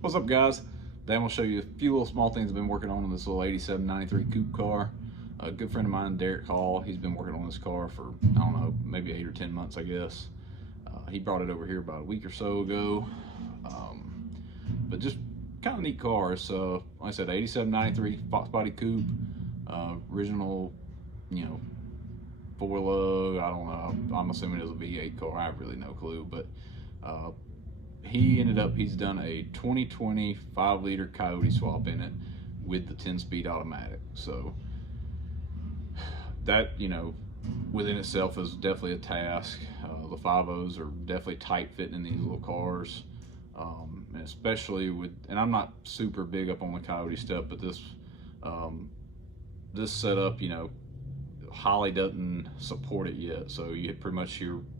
What's up, guys? Today I'm going to show you a few little small things I've been working on this little 8793 coupe car. A good friend of mine, Derek Hall, he's been working on this car for, I don't know, maybe 8 or 10 months, I guess. He brought it over here about a week or so ago. But just kind of neat car. It's, like I said, 8793 Foxbody coupe. Original, you know, 4-lug. I don't know. I'm assuming it's a V8 car. I have really no clue. But he's done a 2020 5-liter Coyote swap in it with the 10-speed automatic. So that, you know, within itself is definitely a task. The 5.0s are definitely tight fitting in these little cars. And especially with, and I'm not super big up on the Coyote stuff, but this setup, you know, Holly doesn't support it yet. So you're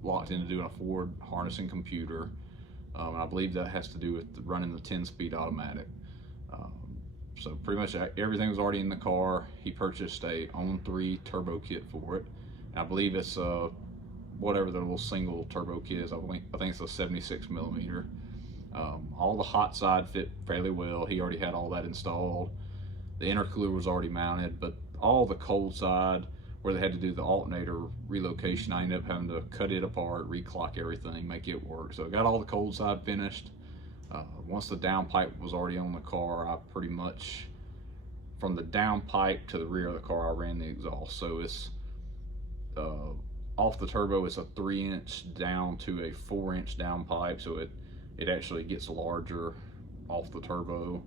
locked into doing a forward harnessing computer. And I believe that has to do with running the 10-speed automatic. So pretty much everything was already in the car. He purchased a on-3 turbo kit for it. And I believe it's whatever the little single turbo kit is. I think it's a 76 millimeter. All the hot side fit fairly well. He already had all that installed. The intercooler was already mounted, but all the cold side, where they had to do the alternator relocation, I ended up having to cut it apart, reclock everything, make it work. So I got all the cold side finished. Once the downpipe was already on the car, I pretty much, from the downpipe to the rear of the car, I ran the exhaust. So it's off the turbo, it's a 3-inch down to a 4-inch downpipe. So it actually gets larger off the turbo.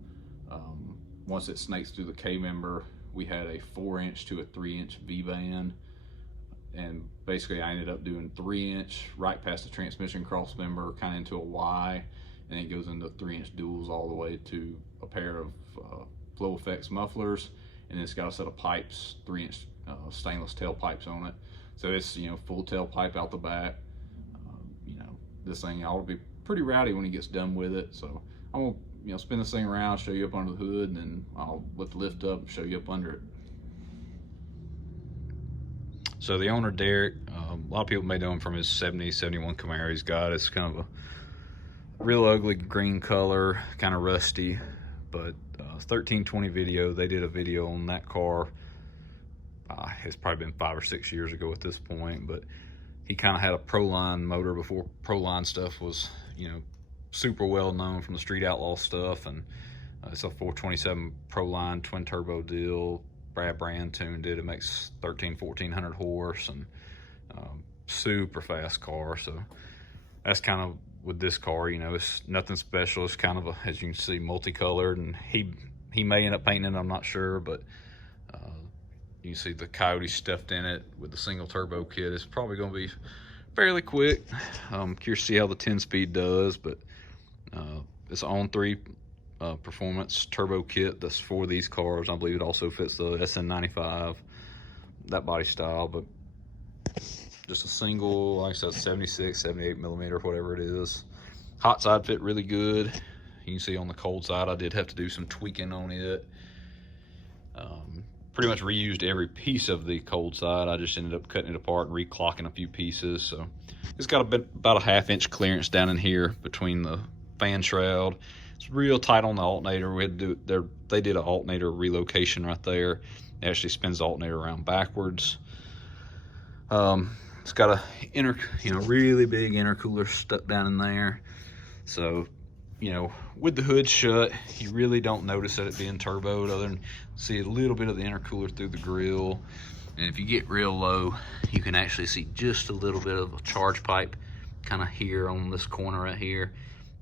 Once it snakes through the K-member, we had a 4-inch to a 3-inch V-band, and basically I ended up doing 3-inch right past the transmission cross member, kind of into a Y, and it goes into 3-inch duals all the way to a pair of FlowFX mufflers, and it's got a set of pipes, 3-inch stainless tailpipes on it. So it's, you know, full tailpipe out the back. You know, this thing ought to be pretty rowdy when he gets done with it. So I'm gonna, you know, spin this thing around, show you up under the hood, and then I'll lift the lift up and show you up under it. So the owner, Derek, a lot of people may know him from his 70, 71 Camaro he's got. It's kind of a real ugly green color, kind of rusty, but 1320 video, they did a video on that car. It's probably been 5 or 6 years ago at this point, but he kind of had a Proline motor before Proline stuff was, you know, super well known from the Street Outlaw stuff. And it's a 427 Proline twin turbo deal. Brad Brand tuned it. It makes 1400 horse, and super fast car. So that's kind of with this car, you know, it's nothing special. It's kind of a, as you can see, multicolored, and he may end up painting it, I'm not sure, but you can see the Coyote stuffed in it with the single turbo kit. It's probably going to be fairly quick. I'm curious to see how the 10-speed does, but it's an on-3 performance turbo kit that's for these cars. I believe it also fits the SN95, that body style, but just a single, like I said, 76, 78 millimeter, whatever it is. Hot side fit really good. You can see on the cold side, I did have to do some tweaking on it. Pretty much reused every piece of the cold side. I just ended up cutting it apart and reclocking a few pieces. So it's got about a 1/2-inch clearance down in here between the fan shroud. It's real tight on the alternator. We had to do they did an alternator relocation right there. It actually spins the alternator around backwards. It's got a really big intercooler stuck down in there. So, you know, with the hood shut, you really don't notice that it being turboed, other than see a little bit of the intercooler through the grill. And if you get real low, you can actually see just a little bit of a charge pipe kind of here on this corner right here.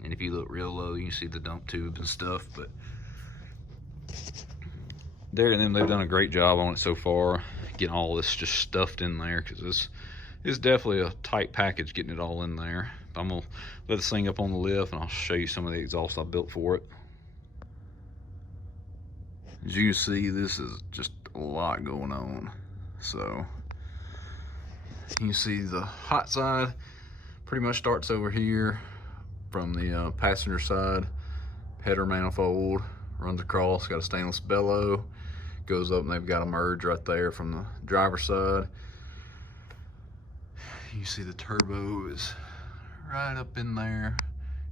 And if you look real low, you can see the dump tubes and stuff. But Derek and them, they've done a great job on it so far, getting all this just stuffed in there, because it's definitely a tight package getting it all in there. I'm gonna let this thing up on the lift, and I'll show you some of the exhaust I built for it. As you can see, this is just a lot going on. So you can see the hot side pretty much starts over here from the passenger side. Header manifold runs across, got a stainless bellow, goes up, and they've got a merge right there from the driver's side. You see the turbo is right up in there.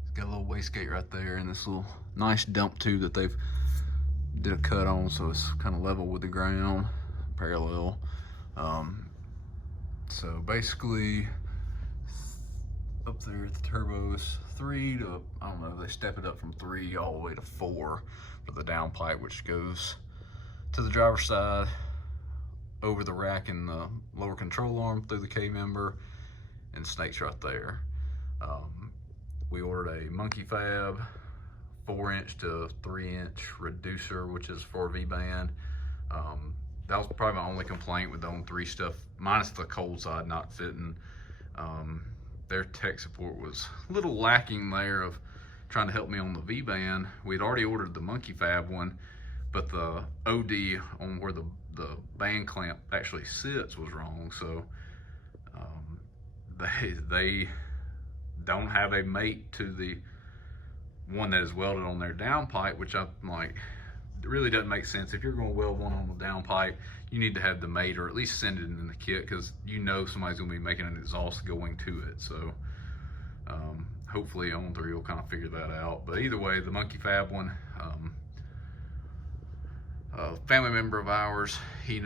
It's got a little wastegate right there, and this little nice dump tube that they've did a cut on, so it's kind of level with the ground, parallel. So basically, up there at the turbo is 3 to, I don't know, they step it up from 3 all the way to 4 for the downpipe, which goes to the driver's side, over the rack in the lower control arm through the K-member, and snakes right there. We ordered a monkey fab 4-inch to 3-inch reducer, which is for V-band. That was probably my only complaint with the On3 stuff, minus the cold side not fitting. Their tech support was a little lacking there of trying to help me on the V-band. We'd already ordered the monkey fab one, but the OD on where the band clamp actually sits was wrong. So they don't have a mate to the one that is welded on their downpipe, which I'm like, it really doesn't make sense. If you're going to weld one on the downpipe, you need to have the mate, or at least send it in the kit, because you know somebody's going to be making an exhaust going to it. So hopefully On3 will kind of figure that out. But either way, the monkey fab one, a family member of ours, he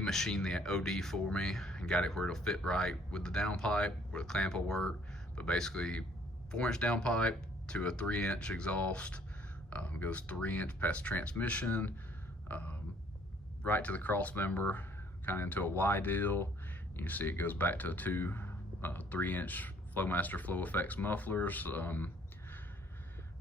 machined the OD for me and got it where it'll fit right with the downpipe, where the clamp will work. But basically, 4-inch downpipe to a 3-inch exhaust, goes 3-inch past transmission, right to the cross member, kind of into a Y deal. You see it goes back to a 3-inch Flowmaster FlowFX mufflers.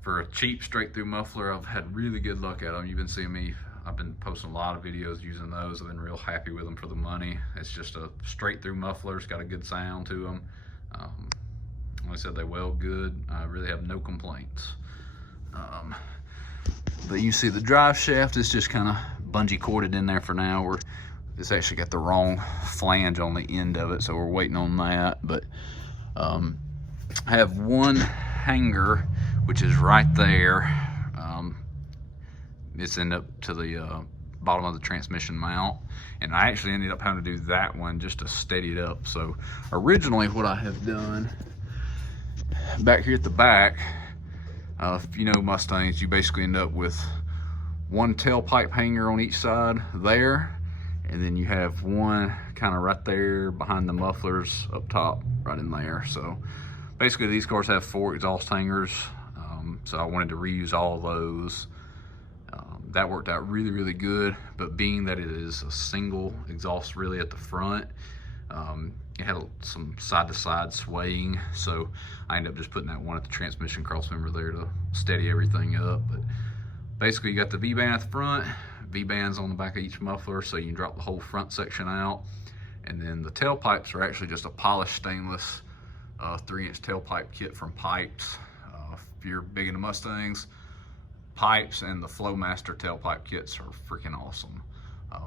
For a cheap straight through muffler, I've had really good luck at them. You've been seeing me, I've been posting a lot of videos using those. I've been real happy with them for the money. It's just a straight through muffler. It's got a good sound to them. Like I said, they weld good. I really have no complaints. But you see the drive shaft is just kind of bungee corded in there for now. It's actually got the wrong flange on the end of it, so we're waiting on that. But I have one hanger, which is right there. It's ended up to the bottom of the transmission mount, and I actually ended up having to do that one just to steady it up. So originally what I have done back here at the back, if you know Mustangs, you basically end up with one tailpipe hanger on each side there, and then you have one kind of right there behind the mufflers up top, right in there. So basically these cars have 4 exhaust hangers, so I wanted to reuse all of those. That worked out really, really good, but being that it is a single exhaust really at the front, it had some side-to-side swaying, so I ended up just putting that one at the transmission crossmember there to steady everything up. But basically you got the V-band at the front, V-bands on the back of each muffler, so you can drop the whole front section out. And then the tailpipes are actually just a polished stainless 3-inch tailpipe kit from Pipes. If you're big into Mustangs, Pipes and the Flowmaster tailpipe kits are freaking awesome.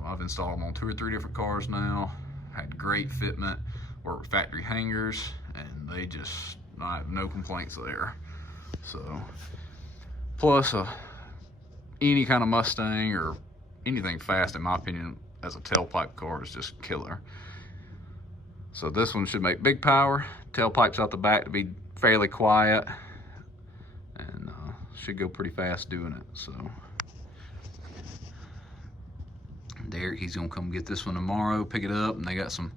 I've installed them on 2 or 3 different cars now. Had great fitment, worked with factory hangers, and they just, I have no complaints there. So, plus any kind of Mustang or anything fast, in my opinion, as a tailpipe car is just killer. So this one should make big power, tailpipes out the back to be fairly quiet, and should go pretty fast doing it. So Derek, he's gonna come get this one tomorrow, pick it up, and they got some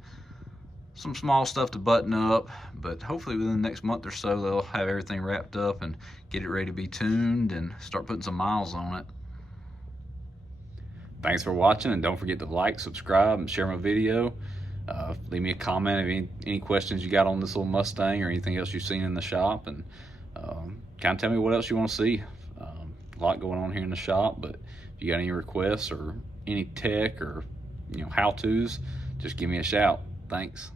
small stuff to button up, but hopefully within the next month or so they'll have everything wrapped up and get it ready to be tuned and start putting some miles on it. Thanks for watching, and don't forget to like, subscribe, and share my video. Leave me a comment of any questions you got on this little Mustang or anything else you've seen in the shop, and kind of tell me what else you want to see. A lot going on here in the shop, but if you got any requests or any tech or how-tos, just give me a shout. Thanks.